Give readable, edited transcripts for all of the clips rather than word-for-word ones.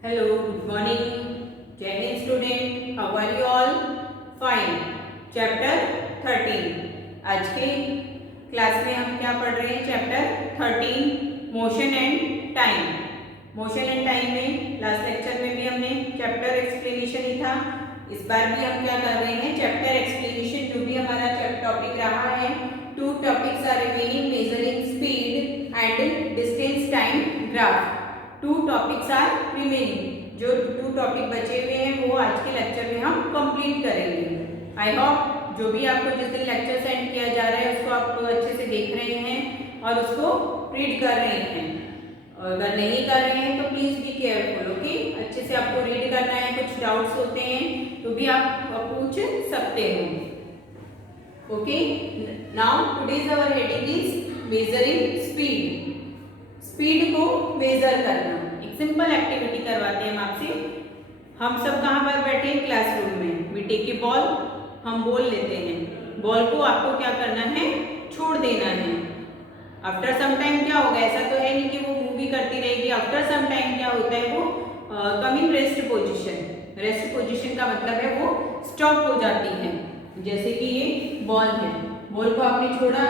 Hello, good morning. Jai Hind student. How are you all? Fine. Chapter 13. आज के class में हम क्या पढ़ रहे हैं? Chapter 13 motion and time. Motion and time में लास्ट लेक्चर में भी हमने चैप्टर एक्सप्लेनेशन ही था। इस बार भी हम क्या कर रहे हैं? चैप्टर एक्सप्लेनेशन जो भी हमारा टॉपिक रहा है। Two topics are remaining, measuring speed and distance time graph. Two topics are remaining, जो टू टॉपिक बचे हुए हैं वो आज के लेक्चर में हम कंप्लीट करेंगे। आई होप जो भी आपको जिस दिन लेक्चर सेंड किया जा रहा है उसको आप लोग अच्छे से देख रहे हैं और उसको रीड कर रहे हैं। अगर नहीं कर रहे हैं तो प्लीज बी केयरफुल, ओके। अच्छे से आपको रीड करना है। कुछ डाउट्स होते हैं तो भी आप पूछ सकते हो, okay. Now today's our heading is measuring speed. Speed को मेजर करना। एक सिंपल एक्टिविटी करवाते हैं हम आपसे। हम सब कहाँ पर बैठे हैं? क्लासरूम में। वी टेक ए बॉल, हम बॉल लेते हैं। बॉल को आपको क्या करना है? छोड़ देना है। आफ्टर सम टाइम क्या होगा? ऐसा तो है नहीं कि वो मूव भी करती रहेगी। आफ्टर सम टाइम क्या होता है? वो coming rest position. Rest position का मतलब है वो स्टॉप हो जाती है। जैसे कि ये बॉल है, बॉल को आपने छोड़ा,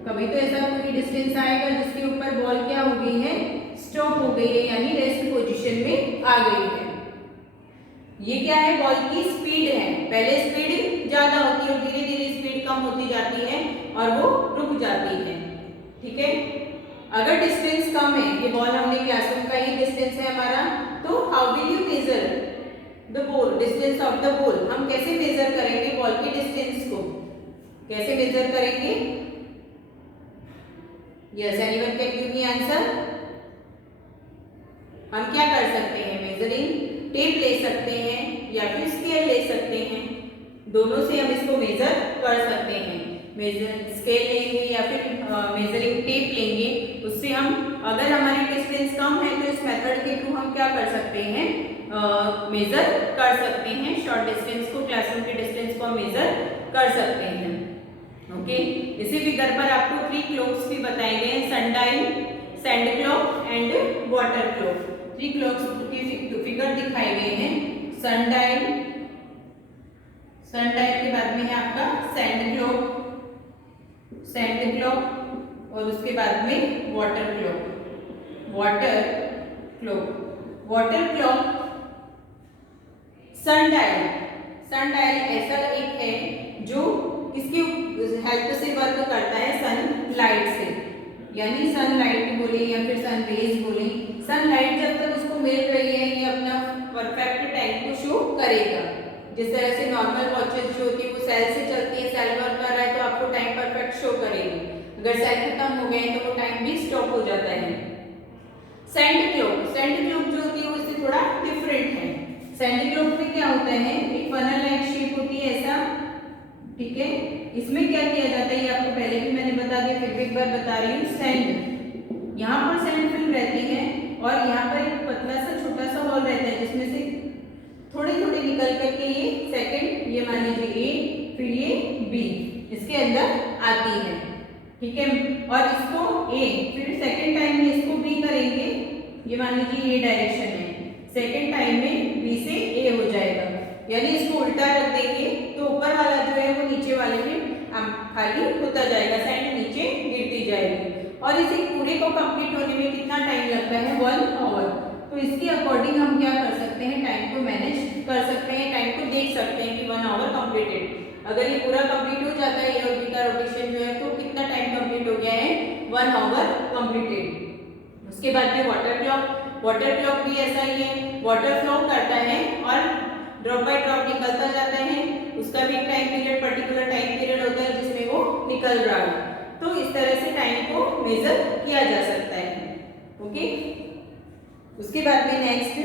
कभी तो ऐसा कोई डिस्टेंस आएगा जिसके ऊपर बॉल क्या हो गई है? स्टॉप हो गई है, यानी रेस्ट पोजीशन में आ गई है। ये क्या है? बॉल की स्पीड है। पहले स्पीड ज्यादा होती है और धीरे धीरे स्पीड कम होती जाती है और वो रुक जाती है, ठीक है। अगर डिस्टेंस कम है, ये बॉल हमने क्लासरूम का ही डिस्टेंस है हमारा, तो how will you measure the ball, distance of the ball? हम कैसे मेजर करेंगे बॉल की डिस्टेंस को? कैसे मेजर करेंगे? Yes, anyone can give me answer? हम क्या कर सकते हैं? मेजरिंग टेप ले सकते हैं या फिर स्केल ले सकते हैं। दोनों से हम इसको मेजर कर सकते हैं। मेजर स्केल लेंगे या फिर मेजरिंग टेप लेंगे, उससे हम अगर हमारी डिस्टेंस कम है तो इस मेथड के थ्रू हम क्या कर सकते हैं? मेजर कर सकते हैं। शॉर्ट डिस्टेंस को, क्लासरूम के डिस्टेंस को हम मेजर कर सकते हैं, ओके। इसी फिगर पर आपको 3 क्लॉक्स भी बताए गए हैं, sundial, sand clock and water clock. 3 clocks की फिगर दिखाए गए हैं। सनडायल, सनडायल के बाद में है आपका सैंड क्लॉक, सैंड क्लॉक, और उसके बाद में water clock, water clock. Water clock, sundial, sundial ऐसा एक है जो इसकी हेल्प से वर्क करता है सनलाइट से, यानी सनलाइट बोले या फिर सन रेज बोले। सनलाइट जब तक उसको मिल रही है ये अपना परफेक्ट टाइम को शो करेगा। जिस तरह से नॉर्मल वॉचेस जो होती है वो सेल से चलती है, सेल वर्क कर रहा है तो आपको टाइम परफेक्ट शो करेगी। अगर सेल खत्म हो गए तो वो टाइम भी स्टॉप हो जाता है। सैंड क्लॉक, सैंड क्लॉक जो होती है वो इससे थोड़ा डिफरेंट है। सैंड क्लॉक में क्या होता है? एक फनल लाइक शेप होती है ऐसा, ठीक है। इसमें क्या किया जाता है ये आपको पहले भी मैंने बता दिया, फिर एक बार बता रही हूँ। सैंड, यहाँ पर सैंड फिल्म रहती है और यहाँ पर एक पतला सा छोटा सा हॉल रहता है जिसमें से थोड़े थोड़े निकल करके ये सेकंड, ये मान लीजिए ए, फिर ये बी इसके अंदर आती है, ठीक है। और इसको ए, फिर सेकंड टाइम में इसको बी करेंगे, ये मान लीजिए ये डायरेक्शन है, सेकंड टाइम में बी से ए हो जाएगा, यानी इसको उल्टा रख देंगे तो ऊपर वाला जो है वो नीचे वाले में खाली होता जाएगा, सैंड नीचे गिरती जाएगी। और इसे पूरे को कंप्लीट होने में कितना टाइम लगता है? 1 आवर। तो इसके अकॉर्डिंग हम क्या कर सकते हैं? टाइम को मैनेज कर सकते हैं, टाइम को देख सकते हैं कि 1 आवर कंप्लीटेड। अगर ये पूरा कंप्लीट हो जाता है, ए और बी का रोटेशन जो है, तो कितना टाइम कंप्लीट हो गया है? 1 आवर कंप्लीटेड। उसके बाद में वाटर क्लॉक, वाटर क्लॉक भी ऐसा ही है, वाटर फ्लो करता है और ड्रॉप बाय ड्रॉप निकलता जाता है। उसका भी एक time period, particular time period होता है जिसमें वो निकल रहा है। तो इस तरह से टाइम को मेजर किया जा सकता है, ओके। उसके बाद में नेक्स्ट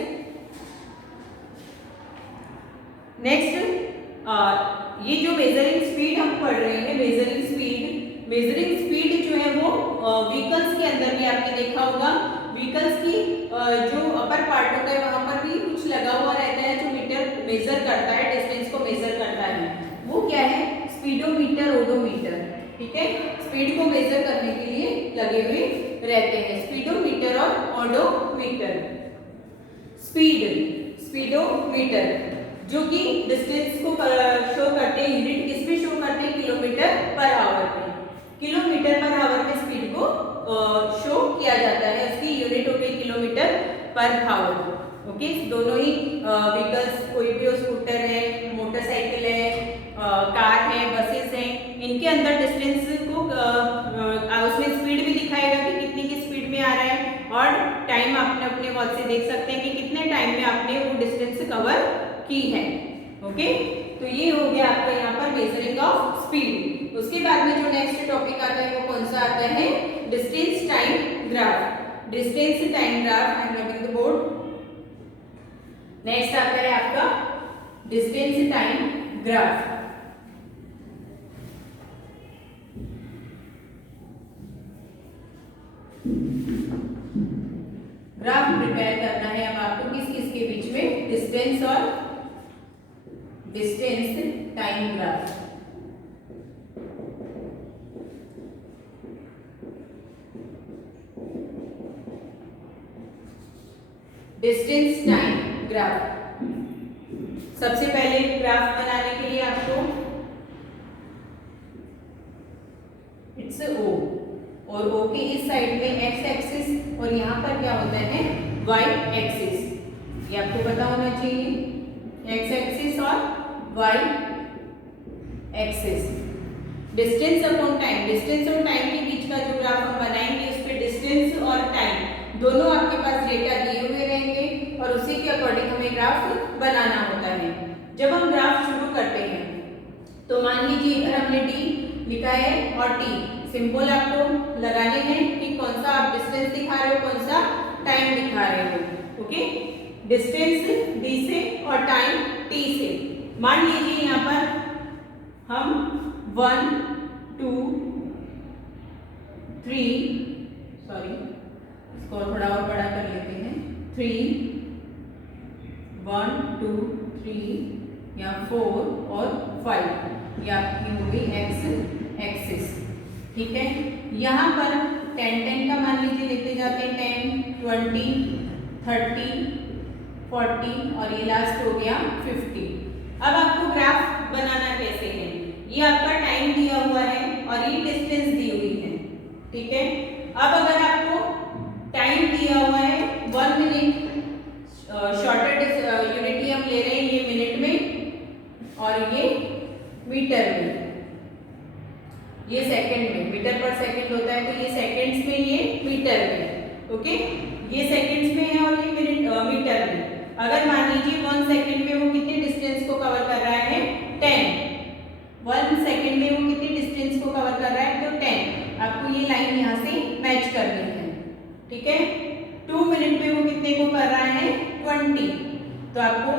ये जो मेजरिंग स्पीड हम पढ़ रहे हैं, मेजरिंग स्पीड जो है वो व्हीकल्स के अंदर भी आपने देखा होगा। व्हीकल्स की जो अपर पार्ट होता है वहां पर भी कुछ लगा हुआ रहता है जो मीटर मेजर करता है, डिस्टेंस को मेजर करता है। वो क्या है? स्पीडोमीटर, ओडोमीटर, ठीक है। स्पीड को मेजर करने के लिए लगे हुए रहते हैं स्पीडोमीटर और ओडोमीटर। स्पीडोमीटर, जो कि डिस्टेंस को शो करते हैं, यूनिट किस पे शो करते हैं, किलोमीटर पर आवर पे। किलोमीटर पर आवर में स्पीड को शो किया जाता है, उसकी यूनिट हो गई किलोमीटर पर आवर। ओके, दोनों ही व्हीकल्स, कोई भी स्कूटर है, मोटरसाइकिल है, कार है, बसेस हैं, इनके अंदर डिस्टेंस को उसमें स्पीड भी दिखाएगा कि कितनी की स्पीड में आ रहा है, और टाइम आपने अपने वॉच से देख सकते हैं कि कितने टाइम में आपने वो डिस्टेंस कवर की है। ओके, तो ये हो गया आपका यहाँ पर मेजरिंग ऑफ स्पीड। उसके बाद में जो नेक्स्ट टॉपिक आता है वो कौन सा आता है, distance time graph. Distance time graph, I am rubbing the board. Next आता है आपका distance time graph. Graph prepare करना है अब आपको किस किस के बीच में, डिस्टेंस और distance time graph. Distance time graph. सबसे पहले ग्राफ बनाने के लिए आपको इट्स ओ, और ओ के इस साइड में एक्स एक्सिस और यहाँ पर क्या होता है, वाई एक्सिस। ये आपको पता होना चाहिए, एक्स एक्सिस और Y axis. Distance upon time, distance और टाइम के बीच का जो ग्राफ हम बनाएंगे उस पर डिस्टेंस और टाइम दोनों आपके पास डेटा दिए हुए रहेंगे, और उसी के अकॉर्डिंग हमें ग्राफ बनाना होता है। जब हम ग्राफ शुरू करते हैं तो मान लीजिए अगर हमने डी लिखा है और टी सिंबल आपको लगाने हैं कि कौन सा आप डिस्टेंस दिखा रहे हो, कौन सा टाइम दिखा रहे हो। ओके, डिस्टेंस डी से और टाइम टी से। मान लीजिए यहाँ पर हम 1 2 3, सॉरी इसको थोड़ा और बड़ा कर लेते हैं, 3 1 2 3 या 4 और 5, ये आपकी हो गई एक्स एक्सिस। ठीक है, यहाँ पर 10 10 का मान लीजिए लेते जाते हैं, 10 20 30 40 और ये लास्ट हो गया 50। अब आपको ग्राफ बनाना कैसे है, ये आपका टाइम दिया हुआ है और ये डिस्टेंस दी हुई है। ठीक है, अब अगर आपको टाइम दिया हुआ है 1 मिनट, शॉर्टर यूनिट हम ले रहे हैं ये मिनट में और ये मीटर में, ये सेकंड में, मीटर पर सेकंड होता है तो ये सेकंड्स में, ये मीटर में। ओके, ये सेकंड्स में है और ये मिनट मीटर में। अगर मान लीजिए 1 सेकंड में वो कितने डिस्टेंस को कवर कर रहा है, 10। 1 सेकंड में वो कितने डिस्टेंस को कवर कर रहा है, तो 10। आपको ये लाइन यहाँ से मैच करनी है। ठीक है, 2 मिनट में वो कितने को कर रहा है, 20। तो आपको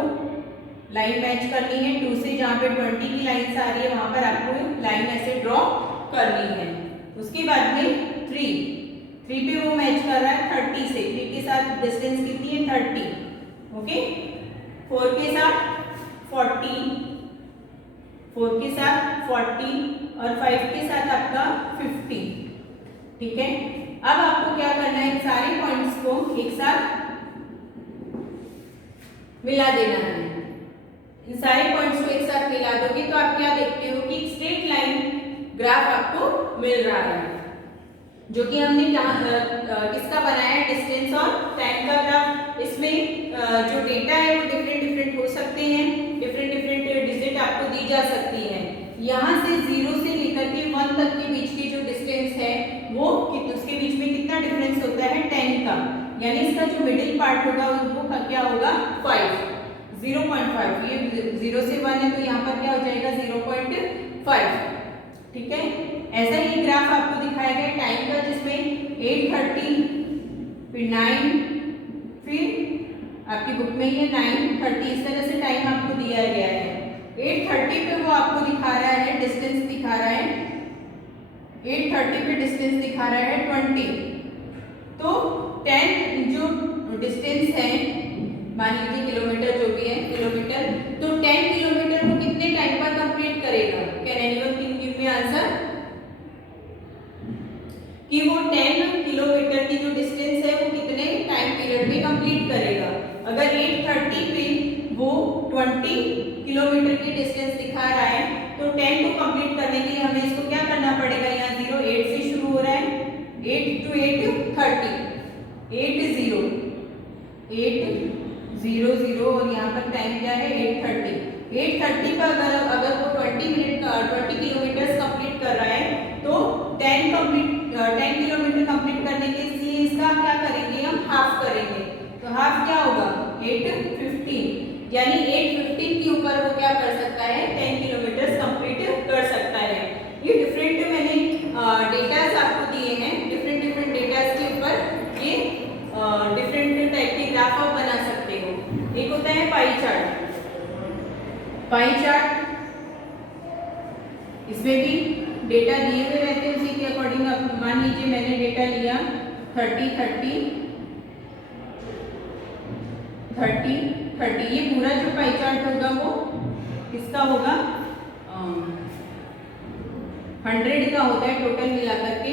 लाइन मैच करनी है 2 से, जहाँ पे 20 की लाइन आ रही है वहां पर आपको लाइन ऐसे ड्रॉ करनी है। उसके बाद में 3 पे वो मैच कर रहा है 30 से, 3 के साथ डिस्टेंस कितनी है, 30। ओके, 4 के साथ 40, 4 के साथ 40 और 5 के साथ आपका 50। ठीक है, अब आपको क्या करना है, इन सारे पॉइंट्स को एक साथ मिला देना है। इन सारे पॉइंट्स को एक साथ मिला दोगे तो आप क्या देखते हो कि स्ट्रेट लाइन ग्राफ आपको मिल रहा है, जो कि हमने किसका बनाया है, डिस्टेंस और टाइम का ग्राफ। इसमें जो डेटा है वो डिफरेंट डिफरेंट हो सकते हैं, डिफरेंट डिफरेंट डिजिट आपको दी जा सकती है। यहाँ से 0 से लेकर के 1 तक के बीच की जो डिस्टेंस है वो उसके बीच में कितना डिफरेंस होता है, 10 का, यानी इसका जो मिडिल पार्ट होगा वो क्या होगा, 5, 0.5। ये 0 से 1 है तो यहाँ पर क्या हो जाएगा, 0.5। ठीक है, ऐसा ही ग्राफ आपको दिखाया गया टाइम का, जिसमें 8:30 फिर 9, फिर आपकी बुक में ये 9:30, इस तरह से टाइम आपको दिया गया है। 8:30 पे वो आपको दिखा रहा है, डिस्टेंस दिखा रहा है, 8:30 पे डिस्टेंस दिखा रहा है 20। तो 10 जो डिस्टेंस है, मान लीजिए किलोमीटर जो भी है, किलोमीटर, तो 10 किलोमीटर वो कितने टाइम पर कंप्लीट करेगा, can anyone give me answer, कि वो 10 किलोमीटर की जो डिस्टेंस है वो कितने टाइम पीरियड में कंप्लीट करेगा। अगर 8:30 पे वो 20 किलोमीटर की डिस्टेंस दिखा रहा है तो 10 को कंप्लीट करने के लिए हमें इसको क्या करना पड़ेगा, यहाँ 0 8 से शुरू हो रहा है, 8 to 8 30, 8 0 और यहाँ पर टाइम क्या है 8:30 पर अगर वो 20 किलोमीटर कंप्लीट कर रहा है तो 10 किलोमीटर कंप्लीट करने के लिए इसका क्या करेंगे, हम हाफ करेंगे। तो हाफ क्या होगा 8:15, यानी 8:15 के ऊपर वो क्या कर सकता है 10 किलोमीटर कंप्लीट कर सकता है। ये डिफरेंट मैंने डेटास आपको दिए हैं, डिफरेंट डेटास के ऊपर ये डिफरेंट टाइप के ग्राफ आप बना सकते हो। एक होता है पाई चार्ट, इसमें भी डेटा दिए हुए रहते हैं, उसी के अकॉर्डिंग आप मान लीजिए मैंने डेटा लिया 30 30, ये पूरा जो पाई चार्ट होगा वो किसका होगा 100 का होता है टोटल मिला करके।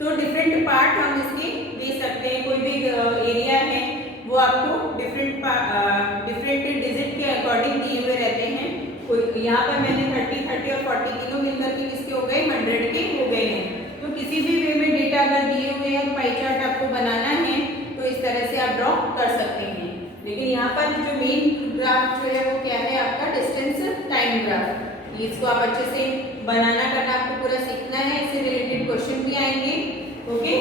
तो डिफरेंट पार्ट हम इसके दे सकते हैं, कोई भी एरिया है वो आपको डिफरेंट डिजिट के अकॉर्डिंग दिए हुए रहते हैं। कोई यहाँ पर मैंने 30 और 40 तीनों मिलकर के किसके हो गए 100 के हो गए हैं। तो किसी भी वे में डेटा अगर दिए हुए हैं पाई चार्ट आपको बनाना है तो इस तरह से आप ड्रॉ कर सकते हैं। लेकिन यहाँ पर जो मेन ग्राफ जो है वो क्या है आपका डिस्टेंस टाइम ग्राफ, इसको आप अच्छे से बनाना करना आपको पूरा सीखना है, इससे रिलेटेड क्वेश्चन भी आएंगे। Okay,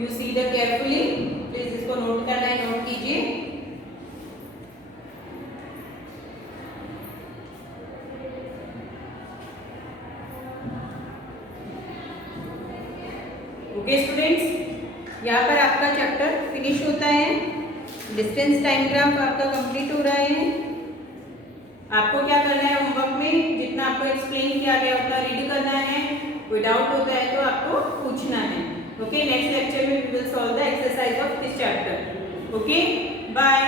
you see the carefully, please इसको नोट करना है, नोट कीजिए। ओके स्टूडेंट्स, यहाँ पर आपका चैप्टर फिनिश होता है, डिस्टेंस टाइम ग्राफ आपका कंप्लीट हो रहा है। आपको क्या करना है होमवर्क में जितना आपको एक्सप्लेन किया गया उतना रीड करना है, कोई डाउट होता है तो आपको पूछना है। ओके, नेक्स्ट लेक्चर में we will solve the exercise of this chapter. Okay, bye.